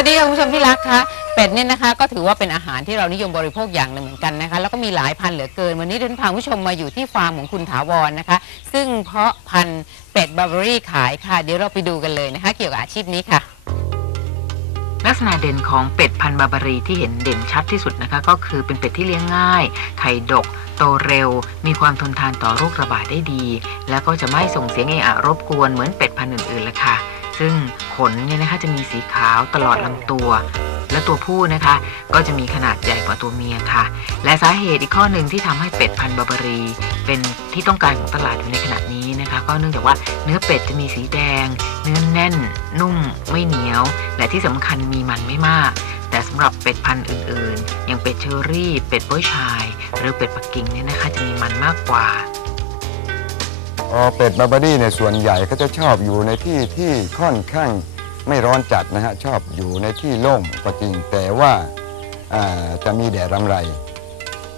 วัสดีค่ะคุณผู้ชมที่รักคะเป็ดเนี่ยนะคะก็ถือว่าเป็นอาหารที่เรานิยมบริโภคอย่างหนึ่งเหมือนกันนะคะแล้วก็มีหลายพันเหลือเกิน วันนี้เดินพาคุณผู้ชมมาอยู่ที่ฟาร์มของคุณถาวรนะคะ ซึ่งเพาะพันธุ์เป็ดบาร์เบอรี่ขายค่ะ เดี๋ยวเราไปดูกันเลยนะคะ เกี่ยวกับอาชีพนี้ค่ะ ลักษณะเด่นของเป็ดพันธุ์บาร์บารีที่เห็นเด่นชัดที่สุดนะคะ ก็คือเป็นเป็ดที่เลี้ยงง่าย ไข่ดก โตเร็ว มีความทนทานต่อโรคระบาดได้ดี แล้วก็จะไม่ส่งเสียงเอะอะรบกวนเหมือนเป็ดพันธุ์อื่นๆเลยค่ะ ซึ่งขนเนี่ยนะคะจะมีสีขาวตลอดลำตัว และตัวผู้นะคะ ก็จะมีขนาดใหญ่กว่าตัวเมียค่ะ และสาเหตุอีกข้อหนึ่งที่ทำให้เป็ดพันธุ์บาบารี เป็นที่ต้องการของตลาดอยู่ในขณะนี้นะคะ ก็เนื่องจากว่าเนื้อเป็ดจะมีสีแดง เนื้อแน่น นุ่ม ไม่เหนียว และที่สำคัญมีมันไม่มากแต่สำหรับเป็ดพันธุ์อื่นๆ อย่างเป็ดเชอรี่ เป็ดโป้ยชาย หรือเป็ดปักกิ่งเนี่ยนะคะ จะมีมันมากกว่า เป็ดบาร์บารี่เนี่ยส่วนใหญ่เขาจะชอบอยู่ในที่ที่ค่อนข้างไม่ร้อนจัดนะฮะชอบอยู่ในที่โล่งก็จริงแต่ว่าจะมีแดดรำไร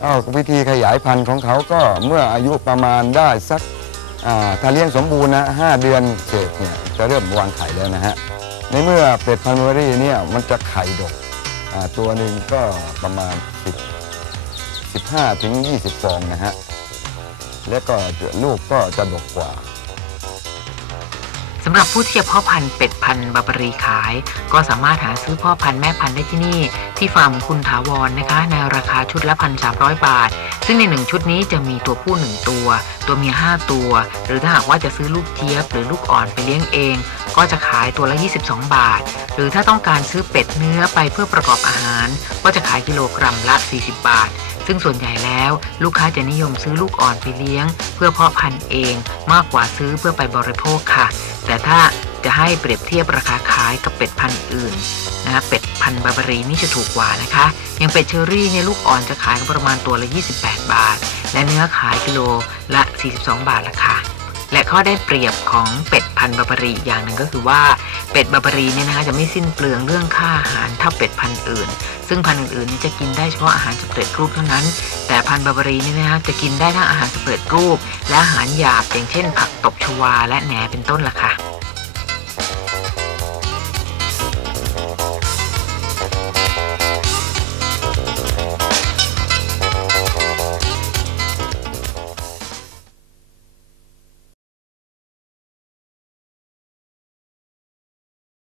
อ้าววิธีขยายพันธุ์ของเขาก็เมื่ออายุประมาณได้สักถ้าเลี้ยงสมบูรณ์นะห้าเดือนเศษเนี่ยจะเริ่มวางไข่แล้วนะฮะในเมื่อเป็ดพันธุ์บาร์บารี่เนี่ยมันจะไข่ดกตัวหนึ่งก็ประมาณ10 15ถึง20ฟองนะฮะ แล้วก็ลูกก็จะดกกว่าสำหรับผู้ที่จะพาะพันธุ์เป็ดพันธุ์บาร์บารีขาย ก็สามารถหาซื้อพ่อพันธุ์แม่พันธุ์ได้ที่นี่ ที่ฟาร์มคุณถาวรนะคะ ในราคาชุดละพันสามบาท ซึ่งในหนึ่งชุดนี้จะมีตัวผู้หนึ่งตัว ตัวเมียห้าตัว หรือถ้าหากว่าจะซื้อลูกเจี๊ยบหรือลูกอ่อนไปเลี้ยงเอง ก็จะขายตัวละ 22 บาท หรือถ้าต้องการซื้อเป็ดเนื้อไปเพื่อประกอบอาหาร ก็จะขายกิโลกรัมละ 40 บาท ซึ่งส่วนใหญ่แล้วลูกค้าจะนิยมซื้อลูกอ่อนไปเลี้ยง เพื่อเพาะพันธุ์เองมากกว่าซื้อเพื่อไปบริโภคค่ะ แต่ถ้าจะให้เปรียบเทียบราคาขายกับเป็ดพันธุ์อื่นนะคะเป็ดพันธุ์บาบารีนี่จะถูกกว่านะคะอย่างเป็ดเชอรี่เนี่ยลูกอ่อนจะขายกันประมาณตัวละ 28 บาท และเนื้อขายกิโลละ 42 บาทละค่ะ และข้อได้เปรียบของเป็ดพันธุ์บาบารีอย่างหนึ่งก็คือว่าเป็ดบาบารีเนี่ยนะคะจะไม่สิ้นเปลืองเรื่องค่าอาหารเท่าเป็ดพันธุ์อื่น ซึ่งพันธุ์อื่นๆนี่จะกินได้เฉพาะอาหารสำเร็จรูปเท่านั้น แต่พันธุ์บาบารีเนี่ยนะคะจะกินได้ทั้งอาหารสำเร็จรูป และอาหารหยาบอย่างเช่นผักตบชวาและแหนเป็นต้นล่ะค่ะ